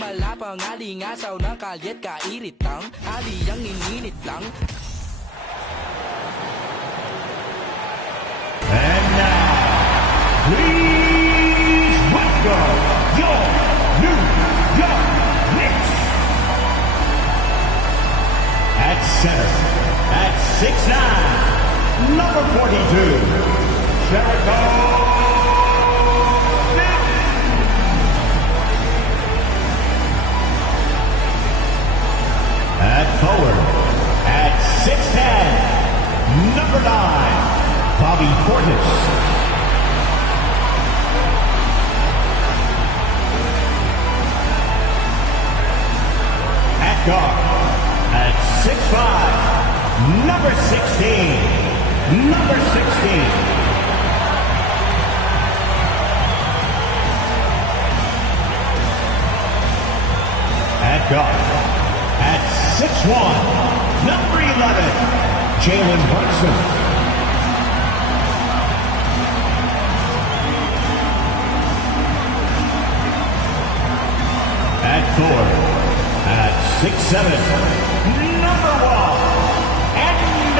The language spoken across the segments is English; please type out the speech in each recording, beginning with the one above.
malapang ali nga sa unang kalyet kairitang ali yang ininit lang. And now, please welcome your New York Knicks. At center, at 6'9", number 42, Jericho. At forward, at 6'10", number 9, Bobby Portis. At guard, at 6'5", number 16, number 16. At guard, at 6'1", number 11, Jalen Brunson. At 4, at 6'7", number 1, Anderson.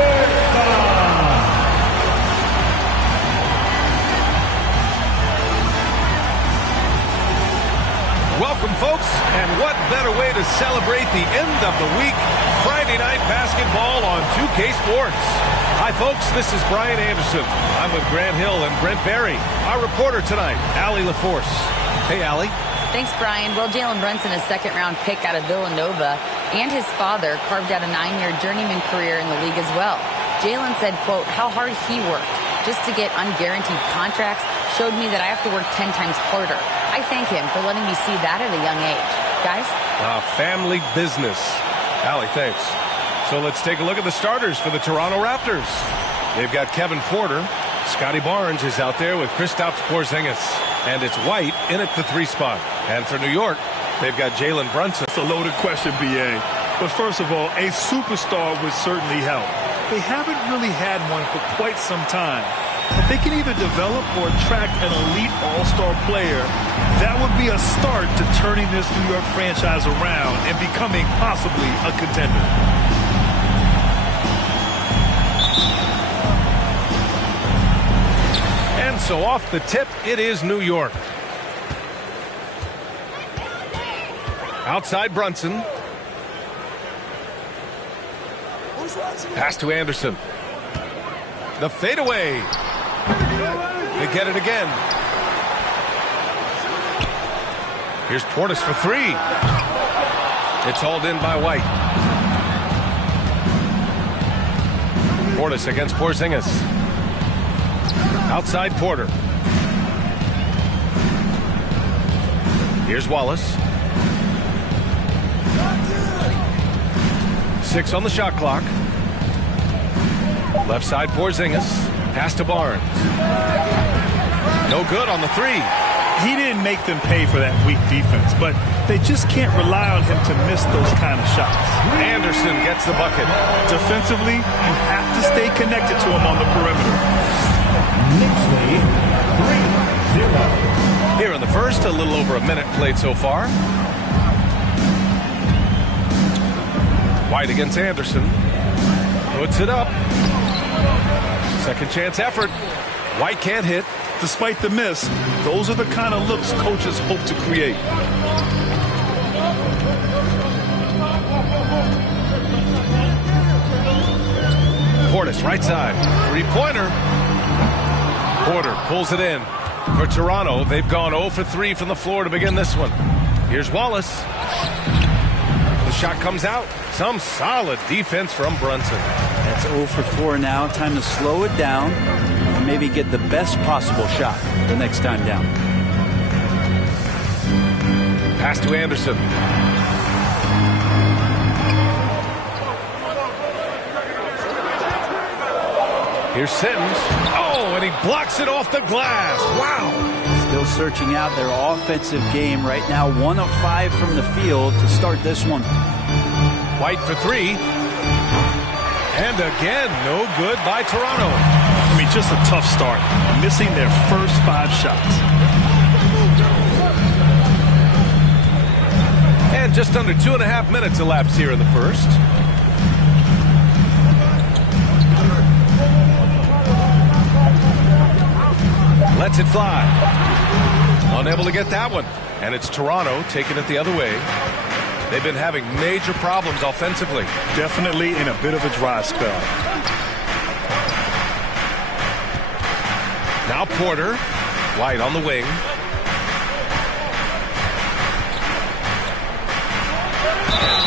Welcome, folks, and what better way to celebrate the end of the week? Friday night basketball on 2K Sports. Hi, folks, this is Brian Anderson. I'm with Grant Hill and Brent Barry. Our reporter tonight, Allie LaForce. Hey, Allie. Thanks, Brian. Well, Jalen Brunson, a second-round pick out of Villanova, and his father carved out a 9-year journeyman career in the league as well. Jalen said, quote, how hard he worked just to get unguaranteed contracts showed me that I have to work 10 times harder. I thank him for letting me see that at a young age. Guys? Family business. Allie, thanks. So let's take a look at the starters for the Toronto Raptors. They've got Kevin Porter. Scotty Barnes is out there with Kristaps Porzingis. And it's White in at the 3 spot. And for New York, they've got Jalen Brunson. It's a loaded question, B.A. But first of all, a superstar would certainly help. They haven't really had one for quite some time. If they can either develop or attract an elite all-star player, that would be a start to turning this New York franchise around and becoming possibly a contender. And so off the tip, it is New York. Outside Brunson. Pass to Anderson. The fadeaway. They get it again. Here's Portis for 3. It's hauled in by White. Portis against Porzingis. Outside Porter. Here's Wallace. 6 on the shot clock. Left side Porzingis. Pass to Barnes. No good on the 3. He didn't make them pay for that weak defense, but they just can't rely on him to miss those kind of shots. Anderson gets the bucket. Defensively, you have to stay connected to him on the perimeter. Knicks lead 3-0. Here in the first, a little over a minute played so far. White against Anderson. Puts it up. Second chance effort. White can't hit. Despite the miss, those are the kind of looks coaches hope to create. Portis, right side. 3-pointer. Porter pulls it in. For Toronto, they've gone 0 for 3 from the floor to begin this one. Here's Wallace. The shot comes out. Some solid defense from Brunson. That's 0 for 4 now. Time to slow it down and maybe get the best possible shot the next time down. Pass to Anderson. Here's Sims. Oh, and he blocks it off the glass. Wow. Still searching out their offensive game right now. 1 of 5 from the field to start this one. White for 3. And again, no good by Toronto. I mean, just a tough start. Missing their first 5 shots. And just under 2.5 minutes elapsed here in the first. Lets it fly. Unable to get that one. And it's Toronto taking it the other way. They've been having major problems offensively. Definitely in a bit of a dry spell. Now Porter. White on the wing.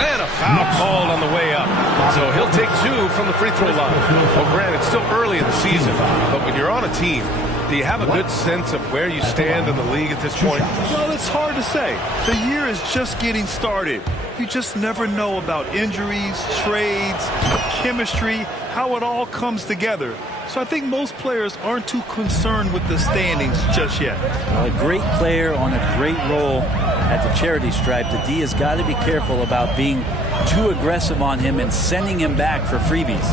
And a foul called on the way up. So he'll take 2 from the free throw line. Well, granted, it's still early in the season, but when you're on a team, do you have a good sense of where you stand in the league at this point? Well, it's hard to say. The year is just getting started. You just never know about injuries, trades, chemistry, how it all comes together. So I think most players aren't too concerned with the standings just yet. Well, a great player on a great role at the charity stripe. The D has got to be careful about being too aggressive on him and sending him back for freebies.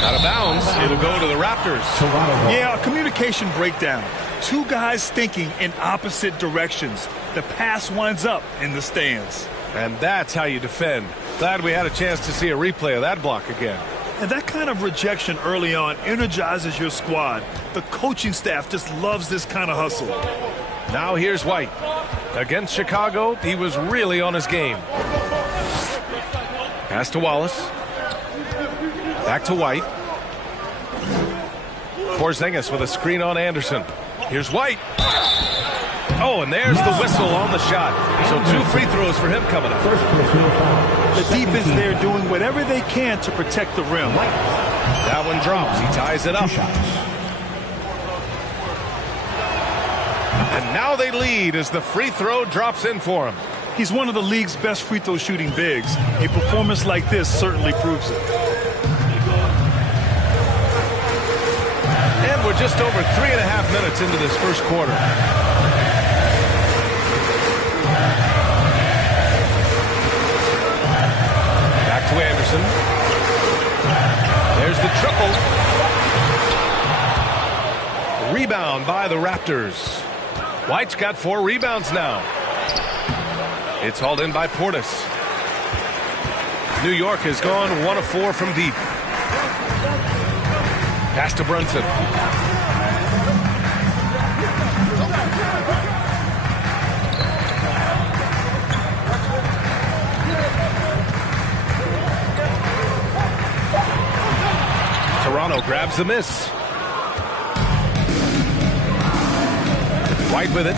Out of bounds. It'll go to the Raptors. Yeah, a communication breakdown. 2 guys thinking in opposite directions. The pass winds up in the stands. And that's how you defend. Glad we had a chance to see a replay of that block again. And that kind of rejection early on energizes your squad. The coaching staff just loves this kind of hustle. Now here's White. Against Chicago, he was really on his game. Pass to Wallace. Back to White. Porzingis with a screen on Anderson. Here's White. Oh, and there's the whistle on the shot. So 2 free throws for him coming up. The defense there doing whatever they can to protect the rim. That one drops. He ties it up. And now they lead as the free throw drops in for him. He's one of the league's best free throw shooting bigs. A performance like this certainly proves it. And we're just over 3.5 minutes into this first quarter. Back to Anderson. There's the triple. Rebound by the Raptors. White's got 4 rebounds now. It's hauled in by Portis. New York has gone 1 of 4 from deep. Pass to Brunson. Toronto grabs the miss. White with it.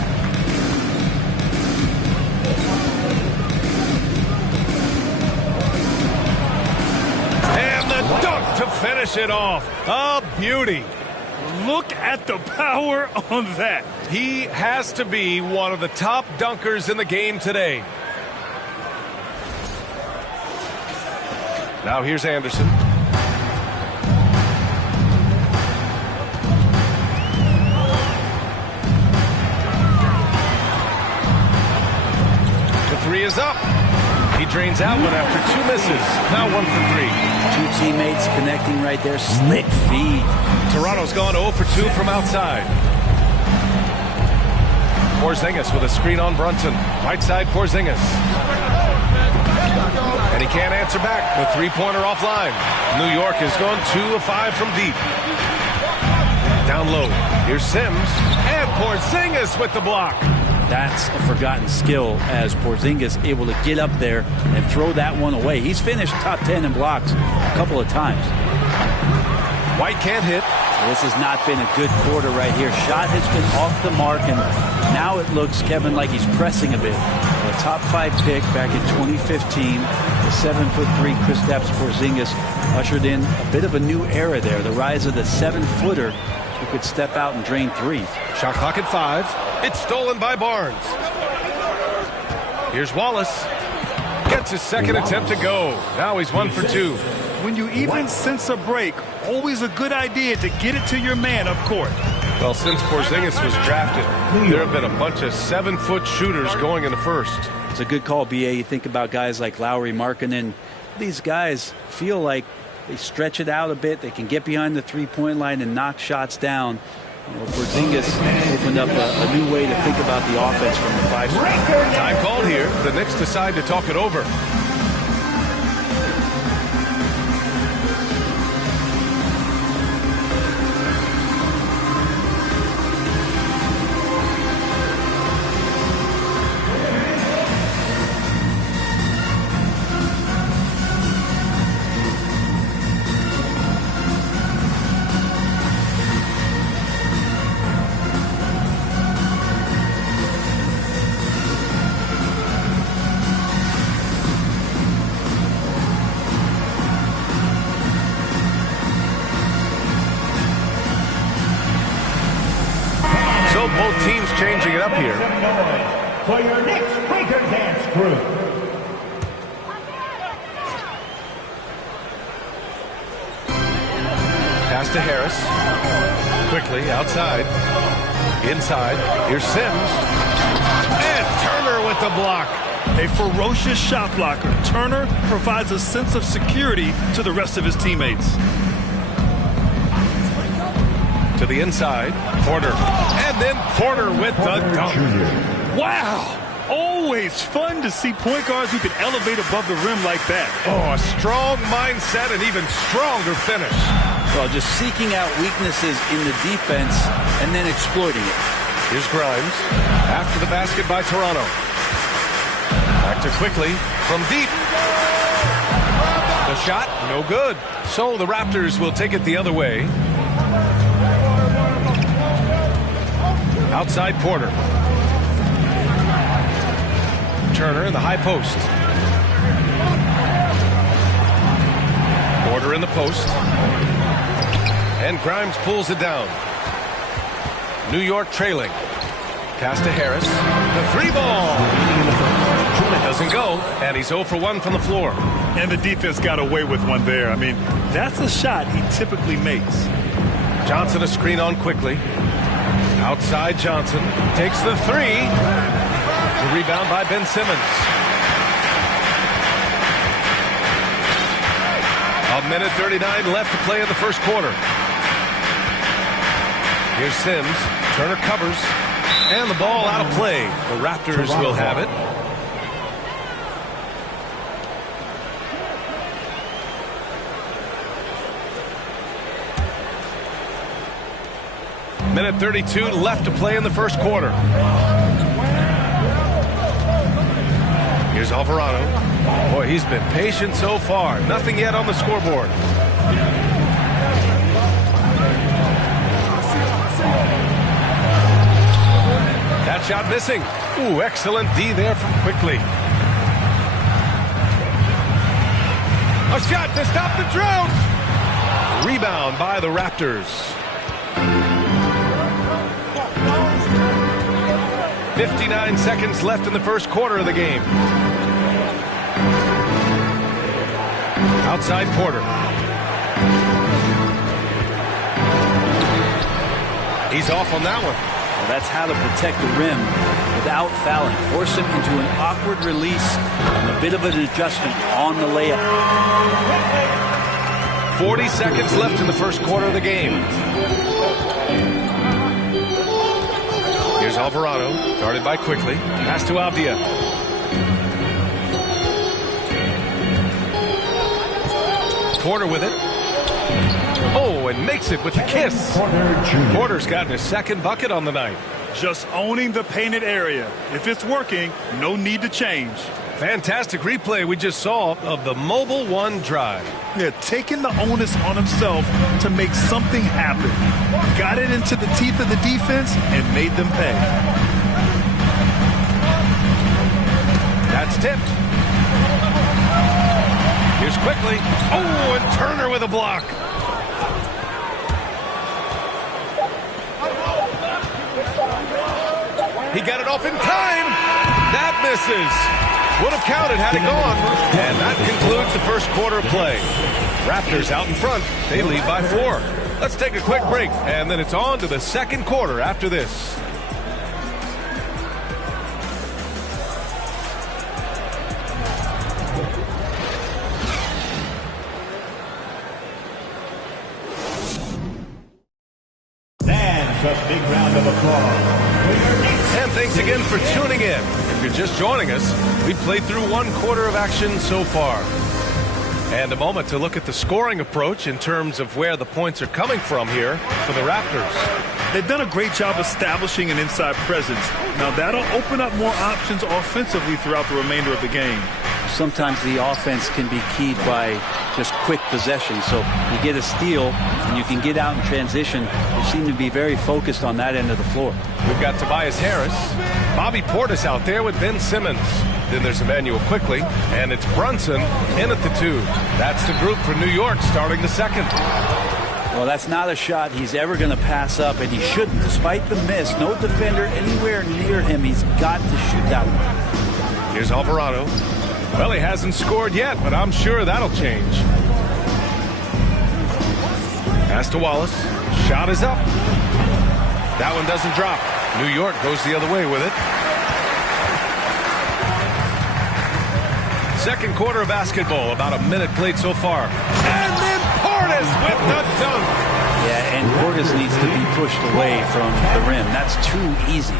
And the dunk to finish it off. A beauty. Look at the power on that. He has to be one of the top dunkers in the game today. Now here's Anderson. The 3 is up. He drains that one after 2 misses. Now 1 for 3. 2 teammates connecting right there. Slick feed. Toronto's gone 0 for 2 from outside. Porzingis with a screen on Brunson. Right side Porzingis. And he can't answer back. The 3-pointer offline. New York has gone 2 of 5 from deep. Down low. Here's Sims. And Porzingis with the block. That's a forgotten skill as Porzingis able to get up there and throw that one away. He's finished top 10 in blocks a couple of times. White can't hit. This has not been a good quarter right here. Shot has been off the mark, and now it looks, Kevin, like he's pressing a bit. A top 5 pick back in 2015. The 7'3" Kristaps Porzingis ushered in a bit of a new era there. The rise of the 7-footer who could step out and drain threes. Shot clock at 5. It's stolen by Barnes. Here's Wallace. Gets his second attempt to go. Now he's 1 for 2. When you even sense a break, always a good idea to get it to your man up court. Well, since Porzingis was drafted, there have been a bunch of 7-foot shooters going in the first. It's a good call, BA. You think about guys like Lowry, Markkanen. These guys feel like they stretch it out a bit. They can get behind the 3-point line and knock shots down. Well, Porzingis opened up a new way to think about the offense from the 5 spot. Time called here. The Knicks decide to talk it over. So both teams changing it up here. For your Knicks Breaker Dance Group. Pass to Harris. Quickly outside. Inside. Here's Sims. And Turner with the block. A ferocious shot blocker. Turner provides a sense of security to the rest of his teammates. To the inside. Porter. And then Porter with the dunk. Wow! Always fun to see point guards who can elevate above the rim like that. Oh, a strong mindset and even stronger finish. Well, just seeking out weaknesses in the defense and then exploiting it. Here's Grimes. After the basket by Toronto. Back to Quickly from deep. The shot, no good. So the Raptors will take it the other way. Outside Porter. Turner in the high post. Porter in the post. And Grimes pulls it down. New York trailing. Pass to Harris. The 3-ball. It doesn't go, and he's 0 for 1 from the floor. And the defense got away with one there. I mean, that's a shot he typically makes. Johnson a screen on Quickly. Outside Johnson. Takes the 3. The rebound by Ben Simmons. A minute 39 left to play in the first quarter. Here's Sims. Turner covers. And the ball out of play. The Raptors will have it. Minute 32 left to play in the first quarter. Here's Alvarado. Boy, he's been patient so far. Nothing yet on the scoreboard. That shot missing. Ooh, excellent D there from Quickly. A shot to stop the drought. Rebound by the Raptors. 59 seconds left in the first quarter of the game. Outside Porter. He's off on that one. Well, that's how to protect the rim without fouling. Force him into an awkward release and a bit of an adjustment on the layup. 40 seconds left in the first quarter of the game. Here's Alvarado, guarded by Quickly. Pass to Avdia. Porter with it. Oh, and makes it with the kiss. Porter's gotten his second bucket on the night. Just owning the painted area. If it's working, no need to change. Fantastic replay we just saw of the Mobile One drive. Yeah, taking the onus on himself to make something happen. Got it into the teeth of the defense and made them pay. That's tipped. Here's Quickly. Oh, and Turner with a block. He got it off in time. That misses. Would have counted had it gone. And that concludes the first quarter of play. Raptors out in front. They lead by 4. Let's take a quick break, and then it's on to the second quarter after this. And the And thanks again for tuning in. If you're just joining us, we played through 1 quarter of action so far. And a moment to look at the scoring approach in terms of where the points are coming from here for the Raptors. They've done a great job establishing an inside presence. Now that'll open up more options offensively throughout the remainder of the game. Sometimes the offense can be keyed by just quick possession. So you get a steal and you can get out in transition. They seem to be very focused on that end of the floor. We've got Tobias Harris, Bobby Portis out there with Ben Simmons. Then there's Emmanuel Quickly, and it's Brunson in at the 2. That's the group for New York starting the second. Well, that's not a shot he's ever going to pass up, and he shouldn't. Despite the miss, no defender anywhere near him. He's got to shoot that one. Here's Alvarado. Well, he hasn't scored yet, but I'm sure that'll change. Pass to Wallace. Shot is up. That one doesn't drop. New York goes the other way with it. Second quarter of basketball, about a minute played so far. And then Portis with the dunk. Yeah, and Portis needs to be pushed away from the rim. That's too easy.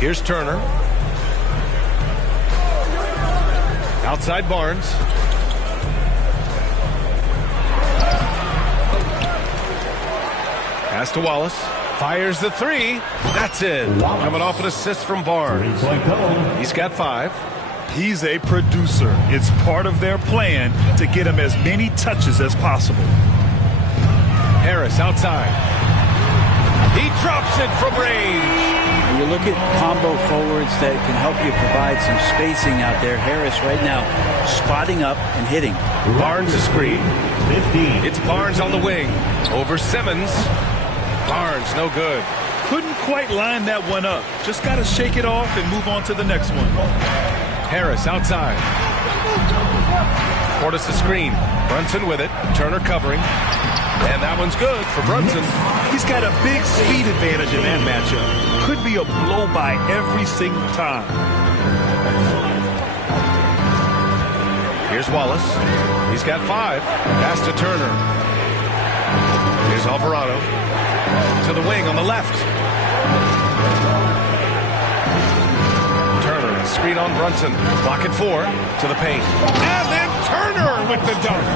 Here's Turner. Outside Barnes. Pass to Wallace. Fires the 3. That's it. Coming off an assist from Barnes. He's got 5. He's a producer. It's part of their plan to get him as many touches as possible. Harris outside. He drops it from range. You look at combo forwards that can help you provide some spacing out there. Harris right now spotting up and hitting. Barnes a screen. It's Barnes on the wing. Over Simmons. Barnes no good. Couldn't quite line that one up. Just got to shake it off and move on to the next one. Harris outside. Portis a screen. Brunson with it. Turner covering. And that one's good for Brunson. He's got a big speed advantage in that matchup. Could be a blow-by every single time. Here's Wallace. He's got 5. Pass to Turner. Here's Alvarado. To the wing on the left. Turner, a screen on Brunson. Block at 4. To the paint. And then Turner with the dunk.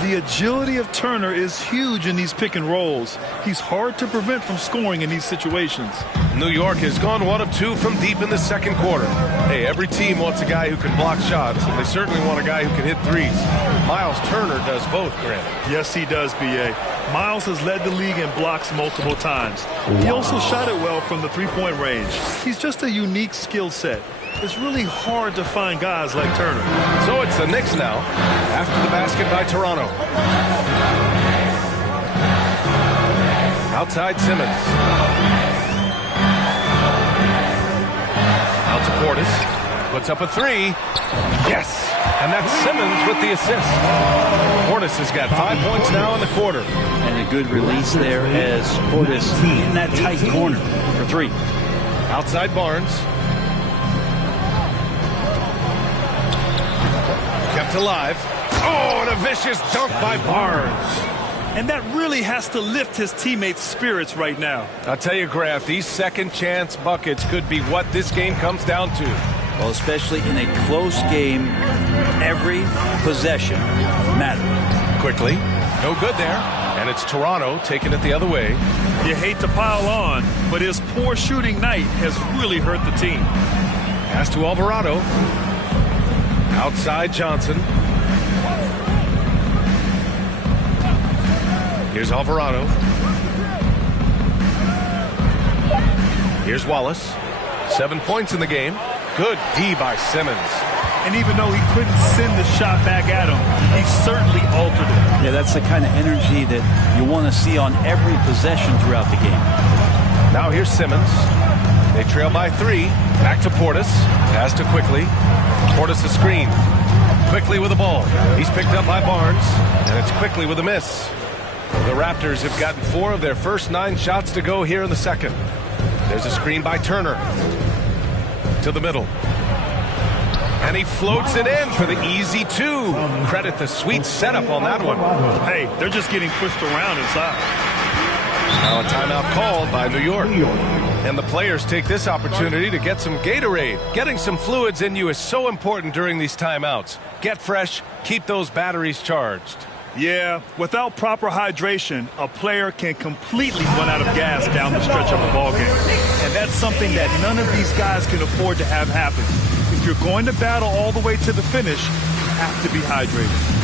The agility of Turner is huge in these pick and rolls. He's hard to prevent from scoring in these situations. New York has gone 1 of 2 from deep in the second quarter. Hey, every team wants a guy who can block shots, and they certainly want a guy who can hit threes. Miles Turner does both, Grant. Yes, he does, B.A. Miles has led the league in blocks multiple times. He also shot it well from the three-point range. He's just a unique skill set. It's really hard to find guys like Turner. So it's the Knicks now, after the basket by Toronto. Outside Simmons. Out to Portis. Puts up a 3. Yes! And that's Simmons with the assist. Portis has got 5 points now in the quarter. And a good release there as Portis in that tight corner for 3. Outside Barnes. Kept alive. Oh, and a vicious dunk by Barnes. And that really has to lift his teammates' spirits right now. I'll tell you, Graf, these second chance buckets could be what this game comes down to. Well, especially in a close game, every possession matters. Quickly. No good there. And it's Toronto taking it the other way. You hate to pile on, but his poor shooting night has really hurt the team. Pass to Alvarado. Outside Johnson. Here's Alvarado. Here's Wallace. 7 points in the game. Good D by Simmons. And even though he couldn't send the shot back at him, he certainly altered it. Yeah, that's the kind of energy that you want to see on every possession throughout the game. Now here's Simmons. They trail by 3. Back to Portis. Pass to Quickly. Portis a screen. Quickly with the ball. He's picked up by Barnes. And it's Quickly with a miss. The Raptors have gotten 4 of their first 9 shots to go here in the second. There's a screen by Turner. To the middle. And he floats it in for the easy 2. Credit the sweet setup on that one. Hey, they're just getting pushed around inside. Now a timeout called by New York. And the players take this opportunity to get some Gatorade. Getting some fluids in you is so important during these timeouts. Get fresh, keep those batteries charged. Yeah, without proper hydration, a player can completely run out of gas down the stretch of a ballgame. And that's something that none of these guys can afford to have happen. If you're going to battle all the way to the finish, you have to be hydrated.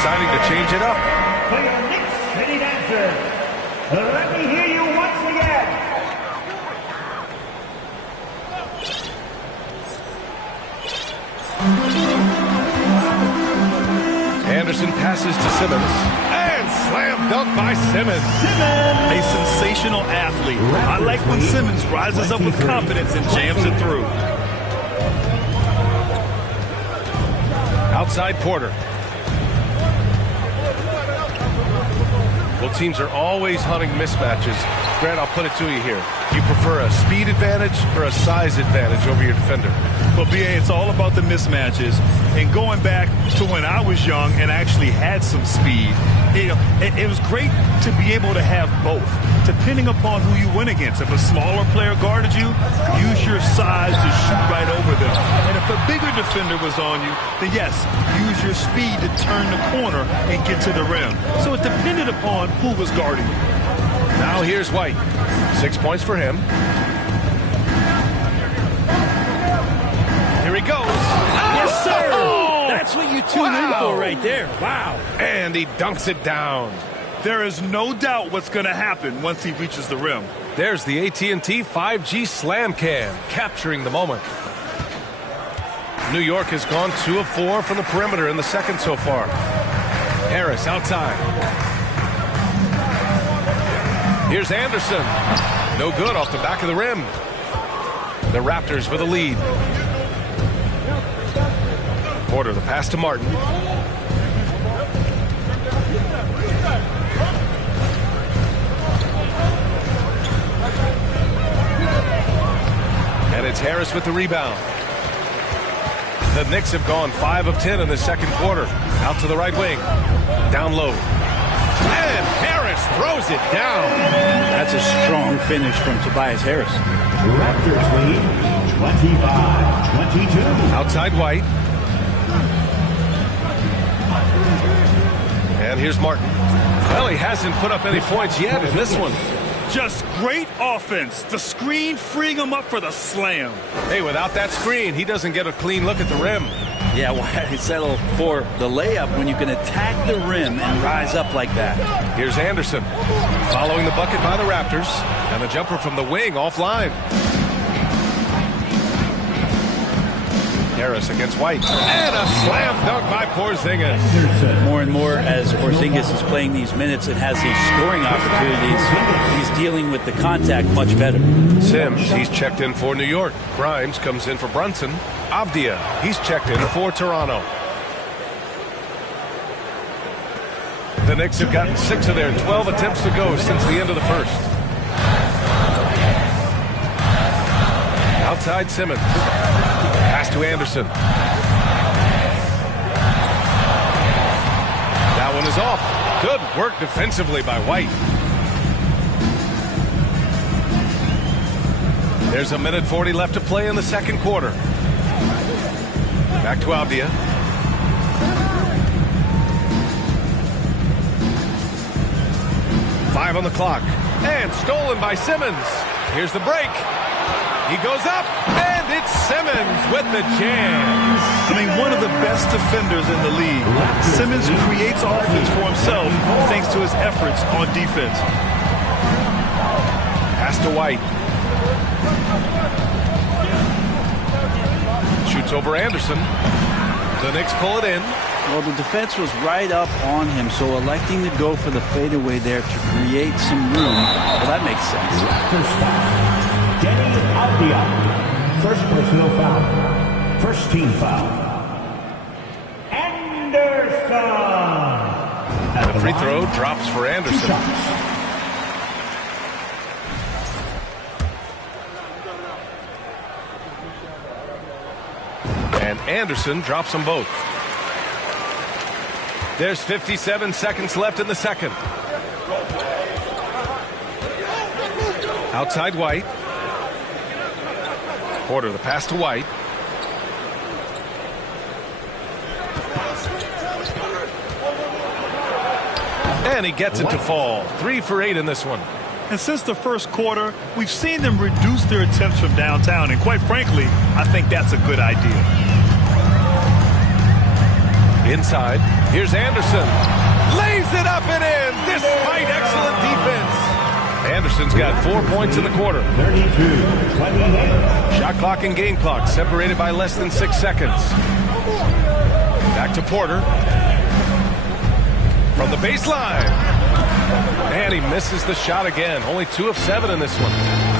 Deciding to change it up. For your next city dancers, let me hear you once again. Anderson passes to Simmons. And slam dunk by Simmons. A sensational athlete. I like when Simmons rises up with confidence and jams it through. Outside Porter. Well, teams are always hunting mismatches. Grant, I'll put it to you here. You prefer a speed advantage or a size advantage over your defender? Well, BA, it's all about the mismatches. And going back to when I was young and actually had some speed, it was great to be able to have both, depending upon who you went against. If a smaller player guarded you, use your size to shoot right over them. And if a bigger defender was on you, then yes, use your speed to turn the corner and get to the rim. So it depended upon who was guarding you. Now here's White. 6 points for him. Here he goes. Yes, sir. Oh! That's what you tune in for right there. Wow. And he dunks it down. There is no doubt what's going to happen once he reaches the rim. There's the AT&T 5G Slam Cam, capturing the moment. New York has gone 2 of 4 from the perimeter in the second so far. Harris outside. Here's Anderson. No good off the back of the rim. The Raptors with a lead. Porter, the pass to Martin. And it's Harris with the rebound. The Knicks have gone 5 of 10 in the second quarter. Out to the right wing. Down low. And Harris throws it down. That's a strong finish from Tobias Harris. Raptors lead 25-22. Outside White. And here's Martin. Well, he hasn't put up any points yet in this one. Just great offense. The screen freeing him up for the slam. Hey, without that screen, he doesn't get a clean look at the rim. Yeah, why settle for the layup when you can attack the rim and rise up like that? Here's Anderson. Following the bucket by the Raptors. And the jumper from the wing offline. Harris against White. And a slam dunk by Porzingis. More and more as Porzingis is playing these minutes and has these scoring opportunities, he's dealing with the contact much better. Sims, he's checked in for New York. Grimes comes in for Brunson. Avdia, he's checked in for Toronto. The Knicks have gotten 6 of their 12 attempts to go since the end of the first. Outside Simmons. Pass to Anderson. That one is off. Good work defensively by White. There's 1:40 left to play in the second quarter. Back to Avdia. Five on the clock. And stolen by Simmons. Here's the break. He goes up, and it's Simmons with the jam. I mean, one of the best defenders in the league. Simmons creates offense for himself thanks to his efforts on defense. Pass to White. Shoots over Anderson. The Knicks pull it in. Well, the defense was right up on him, so electing to go for the fadeaway there to create some room, well, that makes sense. Raptors foul. Denny Avdia. First personal foul. First team foul. Anderson. At The free line, throw drops for 2 Anderson. shots. And Anderson drops them both. There's 57 seconds left in the second. Outside White. Porter, the pass to White. And he gets it to fall. 3 for 8 in this one. And since the first quarter, we've seen them reduce their attempts from downtown. And quite frankly, I think that's a good idea. Inside, here's Anderson. Lays it up and in, despite excellent defense. Anderson's got 4 points in the quarter. 32-28. Shot clock and game clock separated by less than 6 seconds. Back to Porter. From the baseline. And he misses the shot again. Only 2 of 7 in this one.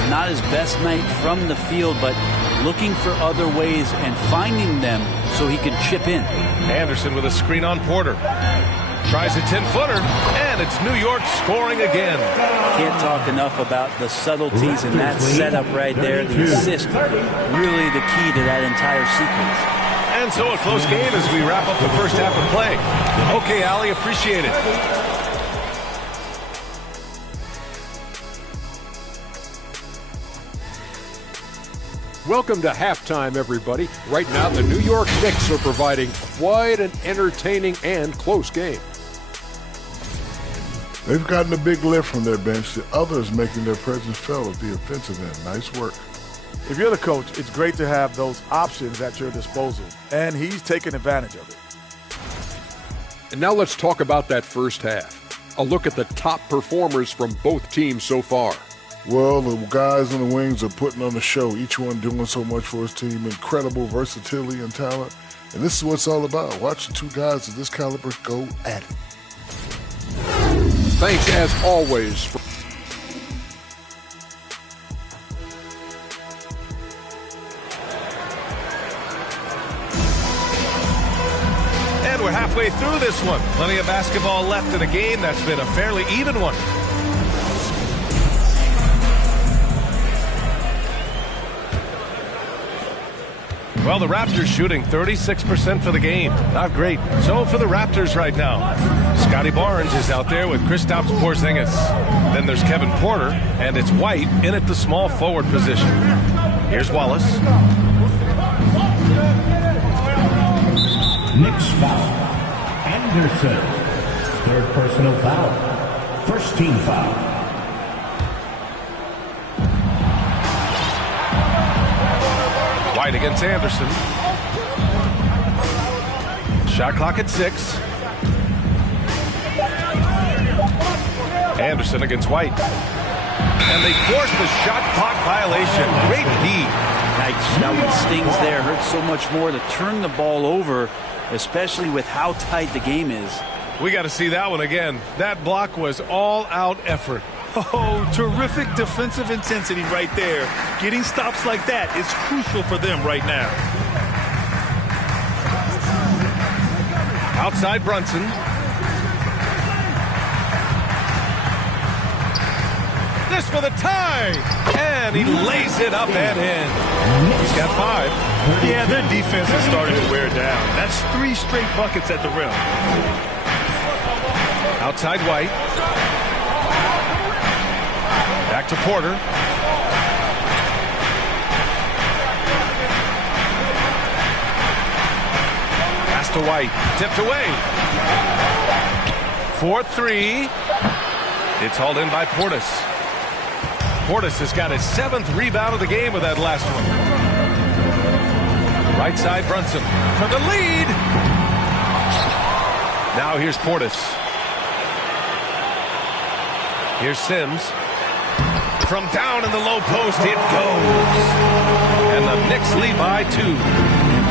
Not his best night from the field, but looking for other ways and finding them so he can chip in. Anderson with a screen on Porter. Tries a 10-footer, and it's New York scoring again. Can't talk enough about the subtleties in that setup right there. The assist, really the key to that entire sequence. And so a close game as we wrap up the first half of play. Okay, Allie, appreciate it. Welcome to halftime, everybody. Right now, the New York Knicks are providing quite an entertaining and close game. They've gotten a big lift from their bench. The others making their presence felt at the offensive end. Nice work. If you're the coach, it's great to have those options at your disposal, and he's taken advantage of it. And now let's talk about that first half. A look at the top performers from both teams so far. Well, the guys in the wings are putting on the show, each one doing so much for his team. Incredible versatility and talent. And this is what it's all about. Watching 2 guys of this caliber go at it. Thanks, as always. And we're halfway through this one. Plenty of basketball left in a game that's been a fairly even one. Well, the Raptors shooting 36% for the game. Not great. So for the Raptors right now, Scotty Barnes is out there with Kristaps Porzingis. Then there's Kevin Porter, and it's White in at the small forward position. Here's Wallace. Knicks foul. Anderson. Third personal foul. First team foul. White against Anderson. Shot clock at 6. Anderson against White. And they force the shot clock violation. Great D. That one stings there. Hurts so much more to turn the ball over, especially with how tight the game is. We got to see that one again. That block was all-out effort. Oh, terrific defensive intensity right there. Getting stops like that is crucial for them right now. Outside Brunson. This for the tie. And he lays it up and in. He's got 5. Yeah, their defense is starting to wear down. That's 3 straight buckets at the rim. Outside White. Back to Porter. Pass to White. Tipped away. 4-3. It's hauled in by Portis. Portis has got his 7th rebound of the game with that last one. Right side Brunson for the lead. Now here's Portis. Here's Sims. From down in the low post, it goes. And the Knicks lead by 2.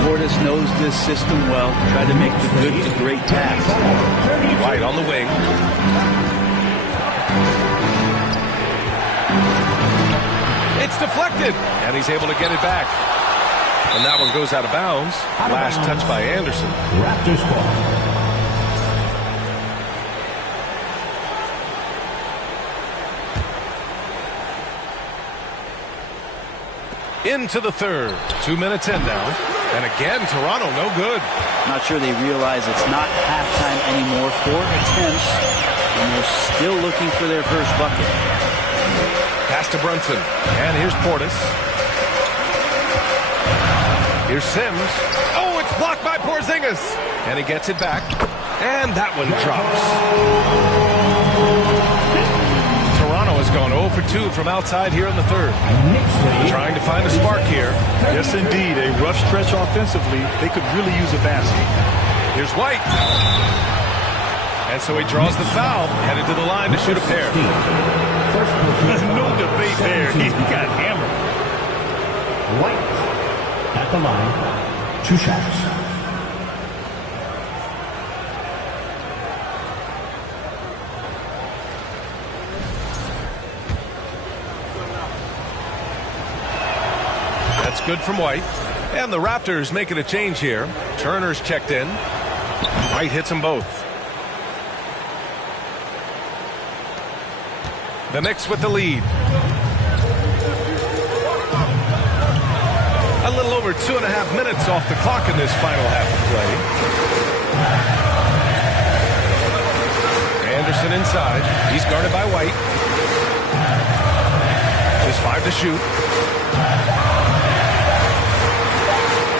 Portis knows this system well. Try to make the good to great pass. White on the wing. It's deflected, and he's able to get it back. And that one goes out of bounds. Last touch by Anderson. Raptors ball. Into the third. 2 minutes in now. And again, Toronto no good. Not sure they realize it's not halftime anymore. 4 attempts, and they're still looking for their first bucket. Pass to Brunson. And here's Portis. Here's Sims. Oh, it's blocked by Porzingis. And he gets it back. And that one drops. Toronto has gone 0 for 2 from outside here in the third. Trying to find a spark here. Yes, indeed. A rough stretch offensively. They could really use a basket. Here's White. And so he draws the foul. Headed to the line to shoot a pair. No debate there. He got hammered. White at the line. 2 shots. That's good from White. And the Raptors making a change here. Turner's checked in. White hits them both. The Knicks with the lead. A little over 2.5 minutes off the clock in this final half of play. Anderson inside. He's guarded by White. Just 5 to shoot.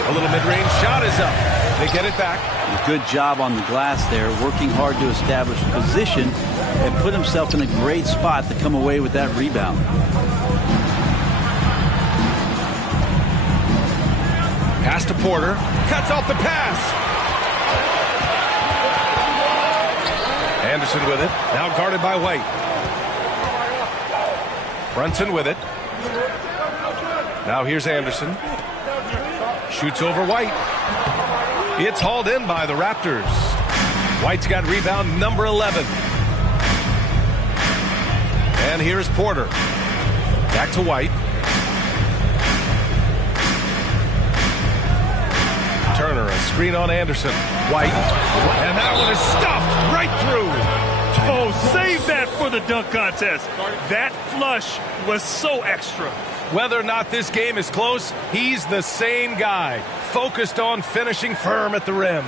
A little mid-range shot is up. They get it back. Good job on the glass there, working hard to establish position and put himself in a great spot to come away with that rebound. Pass to Porter. Cuts off the pass. Anderson with it. Now guarded by White. Brunson with it. Now here's Anderson. Shoots over White. It's hauled in by the Raptors. White's got rebound number 11. And here's Porter. Back to White. Turner, a screen on Anderson. White. And that one is stuffed right through. Oh, save that for the dunk contest. That flush was so extra. Whether or not this game is close, he's the same guy, focused on finishing firm at the rim.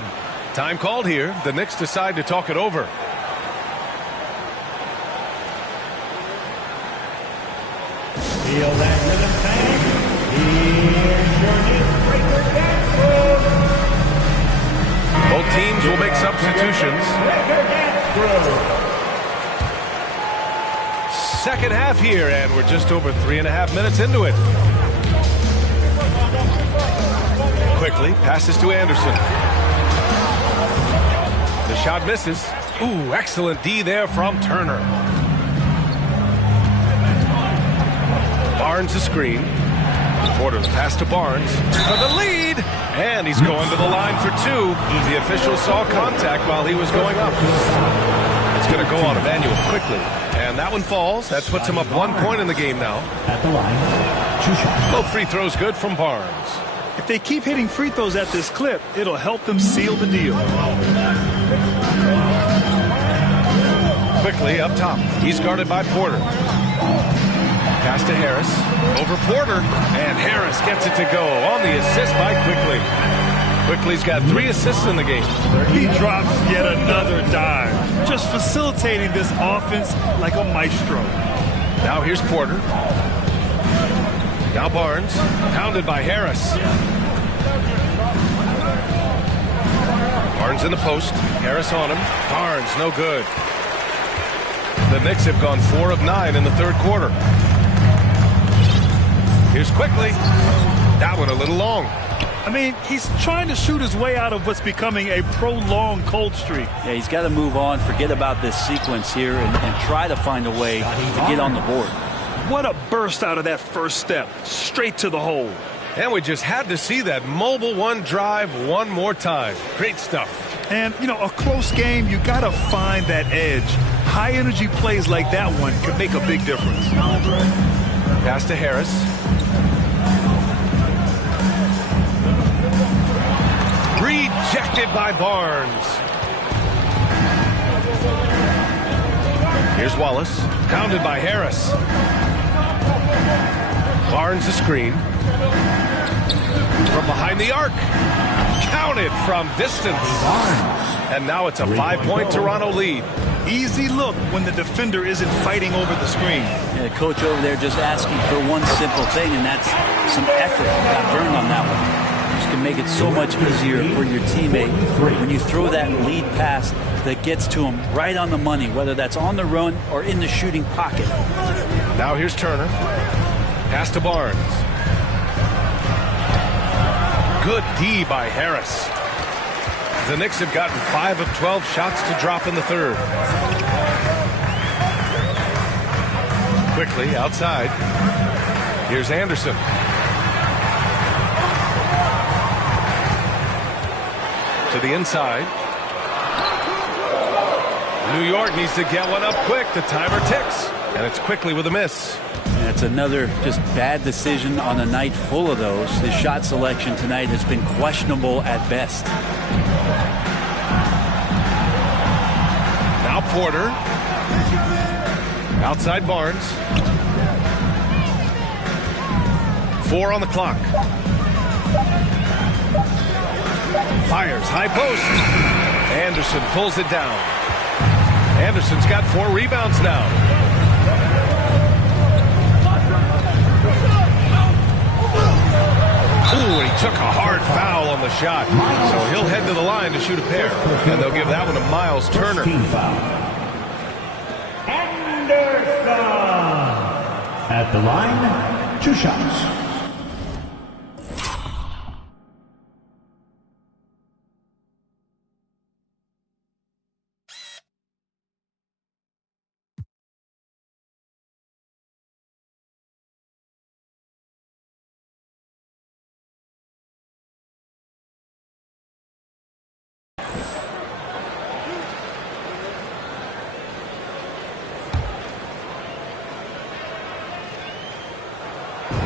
Time called here. The Knicks decide to talk it over. Feel that rhythm, fans. Here's your newsbreaker dance crew. Both teams will make substitutions. Second half here, and we're just over 3.5 minutes into it. Quickly, passes to Anderson. The shot misses. Ooh, excellent D there from Turner. Barnes a screen. Porter the pass to Barnes for the lead, and he's going to the line for 2. The official saw contact while he was going up. It's going to go on Emmanuel quickly. And that one falls. That puts him up 1 point in the game now. At the line, 2 shots. Both free throws good from Barnes. If they keep hitting free throws at this clip, it'll help them seal the deal. Quickly up top. He's guarded by Porter. Pass to Harris. Over Porter. And Harris gets it to go on the assist by Quickly. Quickly's got 3 assists in the game. He drops yet another dive. Just facilitating this offense like a maestro. Now here's Porter. Now Barnes. Pounded by Harris. Barnes in the post. Harris on him. Barnes, no good. The Knicks have gone 4 of 9 in the third quarter. Here's Quickly. That one a little long. I mean, he's trying to shoot his way out of what's becoming a prolonged cold streak. Yeah, he's got to move on, forget about this sequence here, and try to find a way to get on the board. What a burst out of that first step, straight to the hole. And we just had to see that mobile one drive one more time. Great stuff. And, you know, a close game, you got to find that edge. High-energy plays like that one could make a big difference. Pass to Harris. Rejected by Barnes. Here's Wallace. Pounded by Harris. Barnes the screen. From behind the arc. Counted from distance. And now it's a 5-point Toronto lead. Easy look when the defender isn't fighting over the screen. Yeah, the coach over there just asking for one simple thing, and that's some effort. Got burned on that one. Just can make it so much easier for your teammate when you throw that lead pass that gets to him right on the money, whether that's on the run or in the shooting pocket. Now here's Turner. Pass to Barnes. Good D by Harris. The Knicks have gotten 5 of 12 shots to drop in the third. Quickly outside. Here's Anderson. To the inside. New York needs to get one up quick. The timer ticks. And it's quickly with a miss. And it's another just bad decision on a night full of those. His shot selection tonight has been questionable at best. Now Porter. Outside Barnes. 4 on the clock. Fires, high post. Anderson pulls it down. Anderson's got 4 rebounds now. Ooh, he took a hard foul on the shot. So he'll head to the line to shoot a pair. And they'll give that one to Miles Turner. Anderson at the line, 2 shots.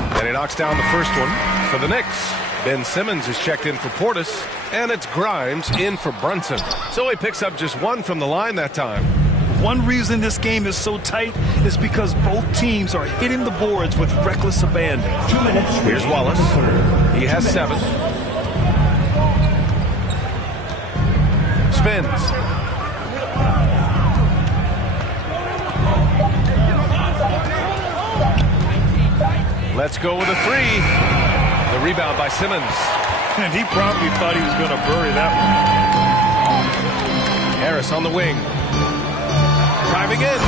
And he knocks down the first one for the Knicks. Ben Simmons is checked in for Portis, and it's Grimes in for Brunson. So he picks up just 1 from the line that time. One reason this game is so tight is because both teams are hitting the boards with reckless abandon. 2 minutes. Here's Wallace. He has 7. Spins. Let's go with a 3. The rebound by Simmons. And he probably thought he was going to bury that one. Harris on the wing. Driving in.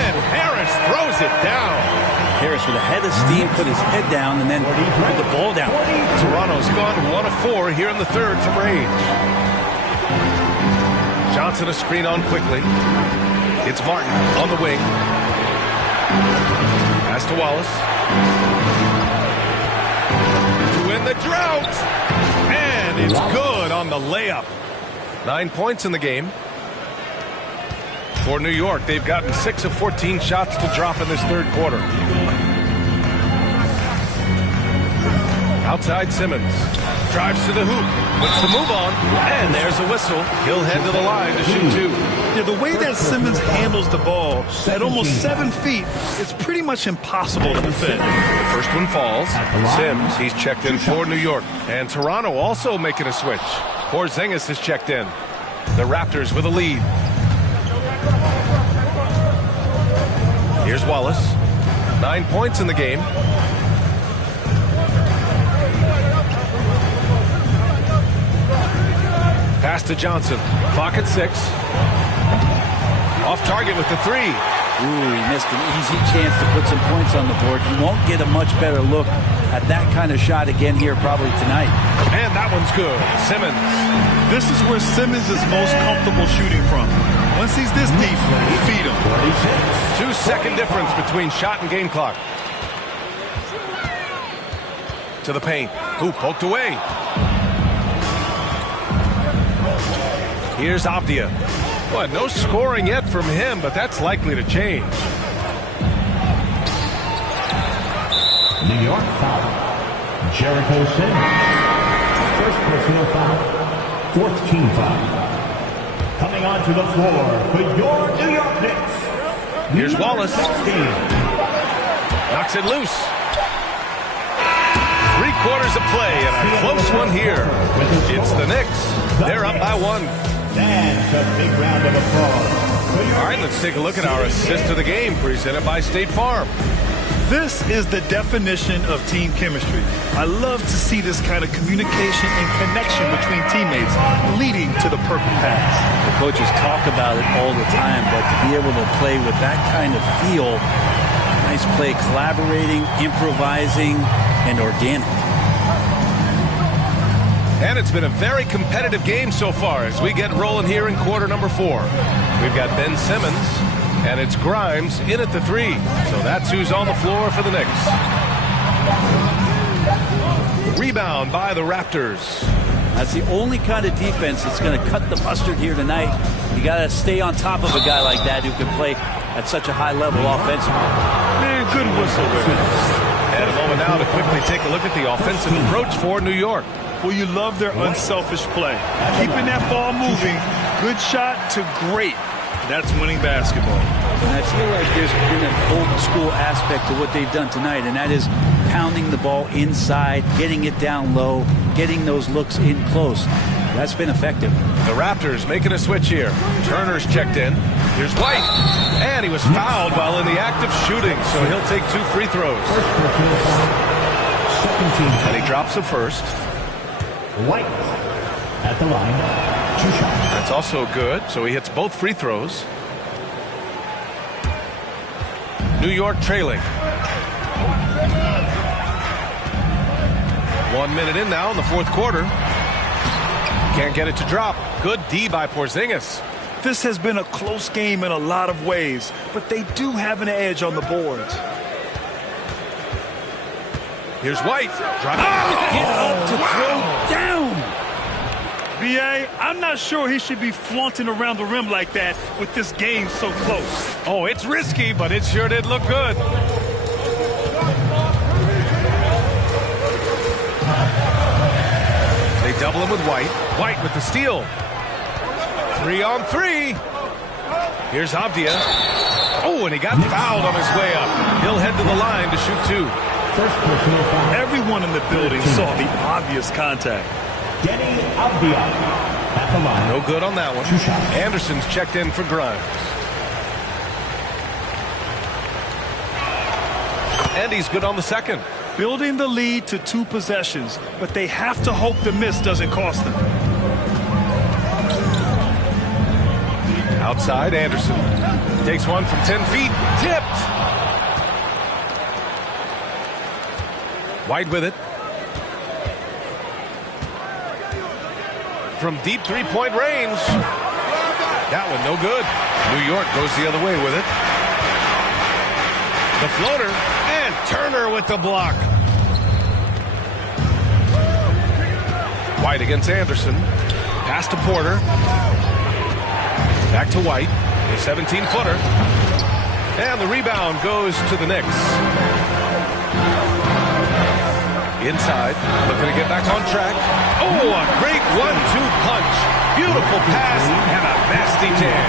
And Harris throws it down. Harris with a head of steam put his head down and then put the ball down. Toronto's gone 1 of 4 here in the third from range. Johnson a screen on quickly. It's Martin on the wing. Pass to Wallace. To win the drought. And it's good on the layup. 9 points in the game. For New York, they've gotten 6 of 14 shots to drop in this third quarter. Outside Simmons. Drives to the hoop. Puts the move on. And there's a whistle. He'll head to the line to shoot 2. Yeah, the way that Simmons handles the ball at almost 7 feet, it's pretty much impossible to defend. The first one falls. Sims, he's checked in for New York. And Toronto also making a switch. Porzingis is checked in. The Raptors with a lead. Here's Wallace. 9 points in the game. Pass to Johnson. Clock at 6. Off target with the 3. Ooh, he missed an easy chance to put some points on the board. He won't get a much better look at that kind of shot again here probably tonight. And that one's good. Simmons. This is where Simmons is most comfortable shooting from. Once he's this deep, feed him. 2-second difference between shot and game clock. To to the paint. Who poked away? Here's Avdia. Well, no scoring yet from him, but that's likely to change. New York foul. Jericho Sims. First personal foul. Fourth team foul. Coming onto the floor for your New York Knicks. Here's Wallace. Knocks it loose. 3 quarters of play and a close one here. It's the Knicks. They're up by 1. That's a big round of applause. All right, let's take a look at our assist of the game presented by State Farm. This is the definition of team chemistry. I love to see this kind of communication and connection between teammates leading to the perfect pass. The coaches talk about it all the time, but to be able to play with that kind of feel, nice play, collaborating, improvising, and organic. And it's been a very competitive game so far as we get rolling here in quarter number 4. We've got Ben Simmons, and it's Grimes in at the 3. So that's who's on the floor for the Knicks. Rebound by the Raptors. That's the only kind of defense that's going to cut the mustard here tonight. You got to stay on top of a guy like that who can play at such a high level offensively. Man, good whistle there. And a moment now to quickly take a look at the offensive approach for New York. Well, you love their unselfish play. Keeping that ball moving, good shot to great. That's winning basketball. And I feel like there's been an old school aspect to what they've done tonight, and that is pounding the ball inside, getting it down low, getting those looks in close. That's been effective. The Raptors making a switch here. Turner's checked in. Here's White. And he was fouled while in the act of shooting, so he'll take 2 free throws. And he drops the first. White at the line. 2 shots. That's also good, so he hits both free throws. New York trailing. 1 minute in now in the 4th quarter. Can't get it to drop. Good D by Porzingis. This has been a close game in a lot of ways, but they do have an edge on the boards. Here's White. Get up to throw down. B.A., I'm not sure he should be flaunting around the rim like that with this game so close. Oh, it's risky, but it sure did look good. They double him with White. White with the steal. 3 on 3. Here's Avdia. Oh, and he got fouled on his way up. He'll head to the line to shoot 2. First personal foul. Everyone in the building saw the obvious contact. Avdia at the line. No good on that one. 2 shots. Anderson's checked in for Grimes. And he's good on the second. Building the lead to 2 possessions, but they have to hope the miss doesn't cost them. Outside, Anderson takes one from 10 feet. Tipped. White with it. From deep 3-point range. That one no good. New York goes the other way with it. The floater. And Turner with the block. White against Anderson. Pass to Porter. Back to White. A 17-footer. And the rebound goes to the Knicks. Inside, looking to get back on track. Oh, a great 1-2 punch. Beautiful pass and a nasty jam.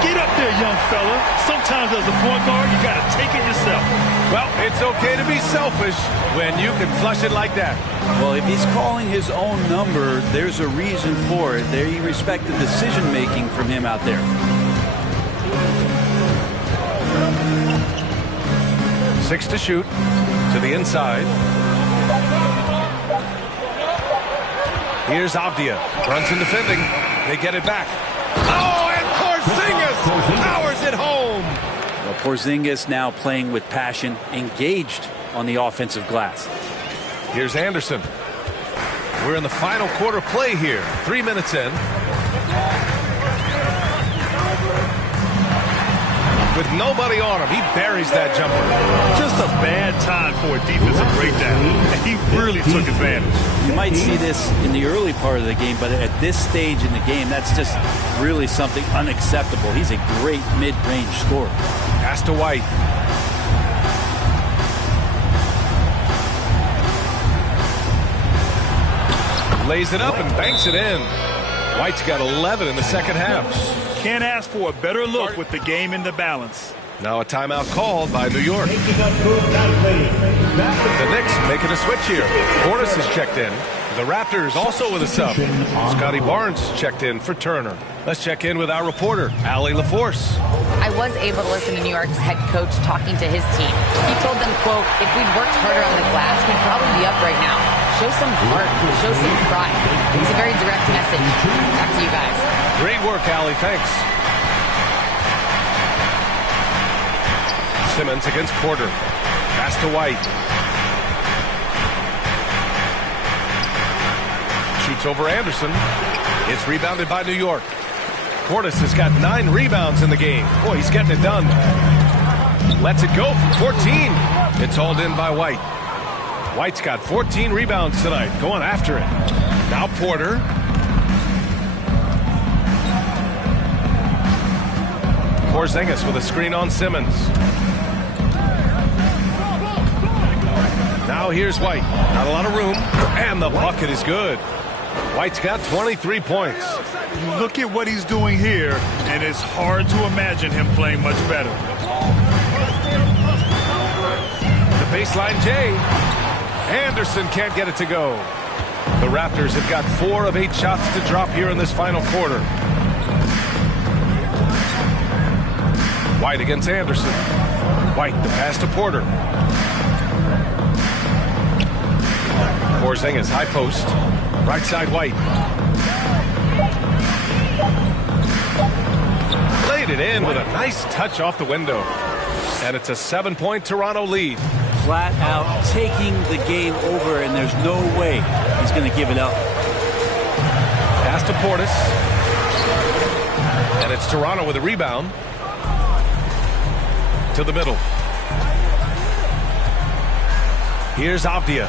Get up there, young fella. Sometimes as a point guard, you got to take it yourself. Well, it's okay to be selfish when you can flush it like that. Well, if he's calling his own number, there's a reason for it. They respect the decision-making from him out there. 6 to shoot. To the inside. Here's Avdia. Runs in defending. They get it back. Oh, and Porzingis powers it home. Well, Porzingis now playing with passion, engaged on the offensive glass. Here's Anderson. We're in the final quarter play here. 3 minutes in. with nobody on him. He buries that jumper. Just a bad time for a defensive breakdown, and he really took advantage. You might see this in the early part of the game, but at this stage in the game, that's just really something unacceptable. He's a great mid-range scorer. Pass to White. Lays it up and banks it in. White's got 11 in the second half. Can't ask for a better look with the game in the balance. Now a timeout called by New York. The Knicks making a switch here. Portis is checked in. The Raptors also with a sub. Scotty Barnes checked in for Turner. Let's check in with our reporter, Allie LaForce. I was able to listen to New York's head coach talking to his team. He told them, quote, if we'd worked harder on the glass, we'd probably be up right now. Show some heart, show some pride. It's a very direct message. Back to you guys. Great work, Allie. Thanks. Simmons against Porter. Pass to White. Shoots over Anderson. It's rebounded by New York. Portis has got 9 rebounds in the game. Boy, he's getting it done. Lets it go from 14. It's hauled in by White. White's got 14 rebounds tonight. Going after it. Now Porter. Porzingis with a screen on Simmons. Now here's White. Not a lot of room. And the bucket is good. White's got 23 points. You look at what he's doing here, and it's hard to imagine him playing much better. The baseline J. Anderson can't get it to go. The Raptors have got 4 of 8 shots to drop here in this final quarter. White against Anderson. White, the pass to Porter. Porzingis, high post. Right side, White. Laid it in with a nice touch off the window. And it's a 7-point Toronto lead. Flat out taking the game over, and there's no way he's going to give it up. Pass to Portis. And it's Toronto with a rebound. To the middle. Here's Avdia.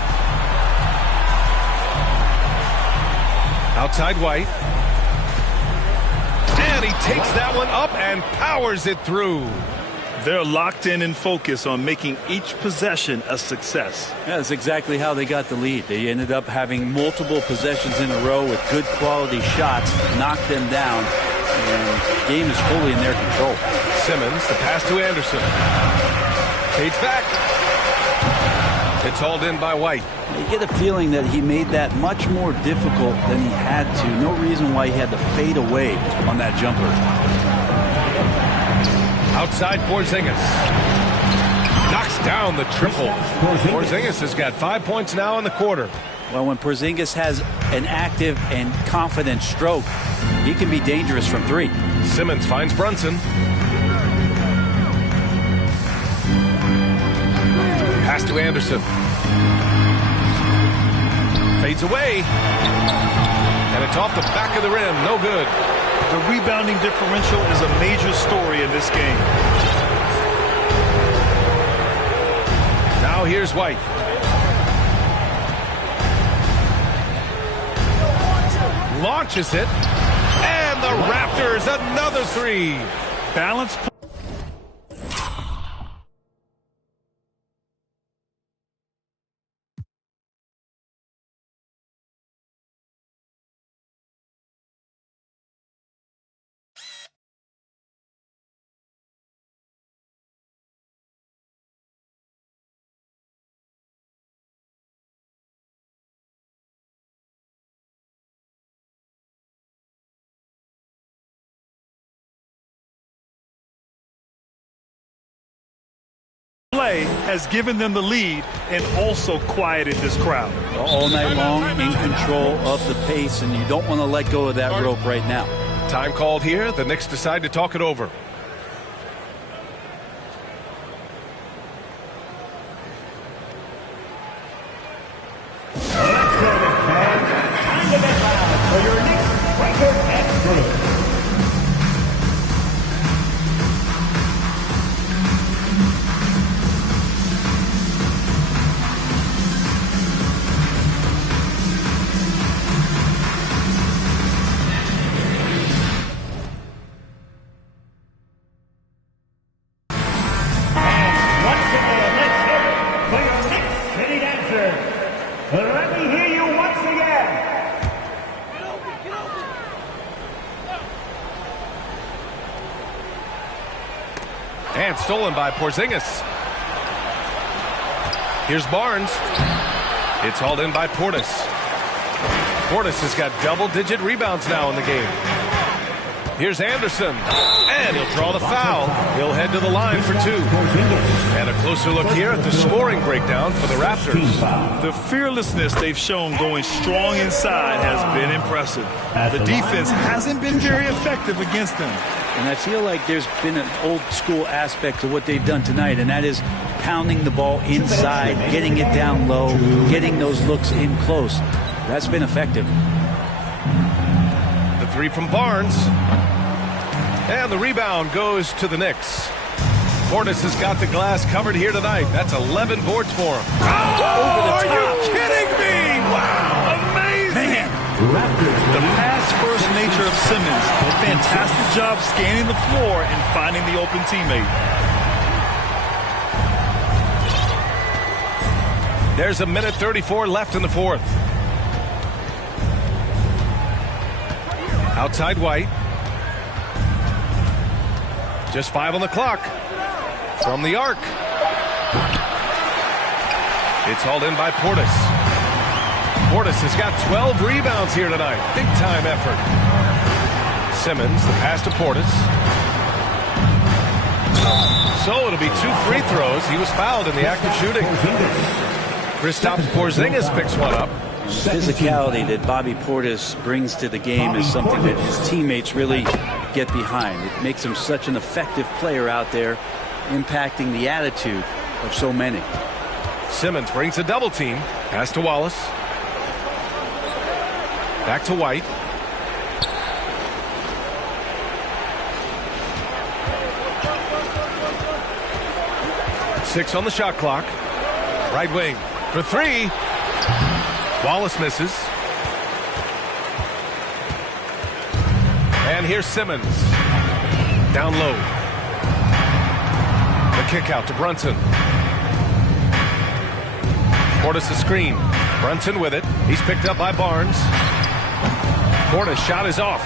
Outside White. And he takes that one up and powers it through. They're locked in and focused on making each possession a success. Yeah, that's exactly how they got the lead. They ended up having multiple possessions in a row with good quality shots, knocked them down, and the game is fully in their control. Simmons, the pass to Anderson. Fades back. It's hauled in by White. You get a feeling that he made that much more difficult than he had to. No reason why he had to fade away on that jumper. Outside Porzingis. Knocks down the triple. Porzingis has got 5 points now in the quarter. Well, when Porzingis has an active and confident stroke, he can be dangerous from 3. Simmons finds Brunson. Pass to Anderson. Fades away. And it's off the back of the rim. No good. The rebounding differential is a major story in this game. Now here's White. Launches it. And the Raptors, another 3. Balance. Play has given them the lead and also quieted this crowd. All night long in control of the pace, and you don't want to let go of that rope right now. Time called here. The Knicks decide to talk it over. Let's go, Knicks fans. Time to get loud for your Knicks record and group. Let me hear you once again. And stolen by Porzingis. Here's Barnes. It's hauled in by Portis. Portis has got double-digit rebounds now in the game. Here's Anderson. And he'll draw the foul. He'll head to the line for two. And a closer look here at the scoring breakdown for the Raptors. The fearlessness they've shown going strong inside has been impressive. The defense hasn't been very effective against them. And I feel like there's been an old-school aspect to what they've done tonight, and that is pounding the ball inside, getting it down low, getting those looks in close. That's been effective. The three from Barnes. And the rebound goes to the Knicks. Portis has got the glass covered here tonight. That's 11 boards for him. Oh, are you kidding me? Wow, amazing. Man. The pass-first nature of Simmons. A fantastic job scanning the floor and finding the open teammate. There's a minute 34 left in the fourth. Outside White. Just 5 on the clock. From the arc. It's hauled in by Portis. Portis has got 12 rebounds here tonight. Big time effort. Simmons, the pass to Portis. So it'll be 2 free throws. He was fouled in the act of shooting. Kristaps Porzingis picks one up. Physicality that Bobby Portis brings to the game is something that his teammates really get behind. It makes him such an effective player out there, impacting the attitude of so many. Simmons brings a double team. Pass to Wallace. Back to White. Six on the shot clock. Right wing for three. Wallace misses. And here's Simmons. Down low. The kick out to Brunson. Portis a screen. Brunson with it. He's picked up by Barnes. Portis' shot is off.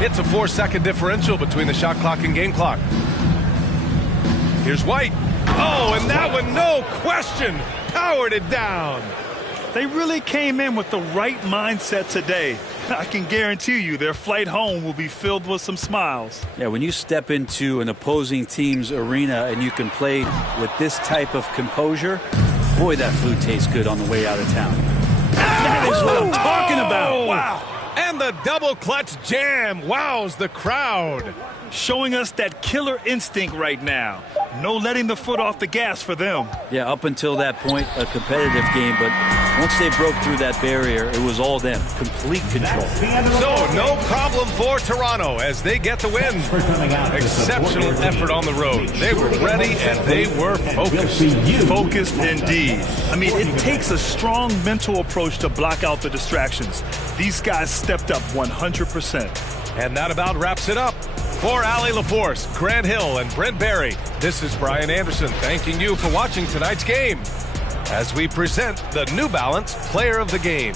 It's a 4-second differential between the shot clock and game clock. Here's White. Oh, and that one, no question, powered it down. They really came in with the right mindset today. I can guarantee you their flight home will be filled with some smiles. Yeah, when you step into an opposing team's arena and you can play with this type of composure, boy, that food tastes good on the way out of town. That is what I'm talking about. Wow. And the double clutch jam wows the crowd. Showing us that killer instinct right now. No letting the foot off the gas for them. Yeah, up until that point, a competitive game, but once they broke through that barrier, it was all them. Complete control. So, no problem for Toronto as they get the win. Exceptional effort on the road. They were ready and they were focused. Focused indeed. I mean, it takes a strong mental approach to block out the distractions. These guys stepped up 100%. And that about wraps it up. For Allie LaForce, Grant Hill, and Brent Barry, this is Brian Anderson thanking you for watching tonight's game as we present the New Balance Player of the Game.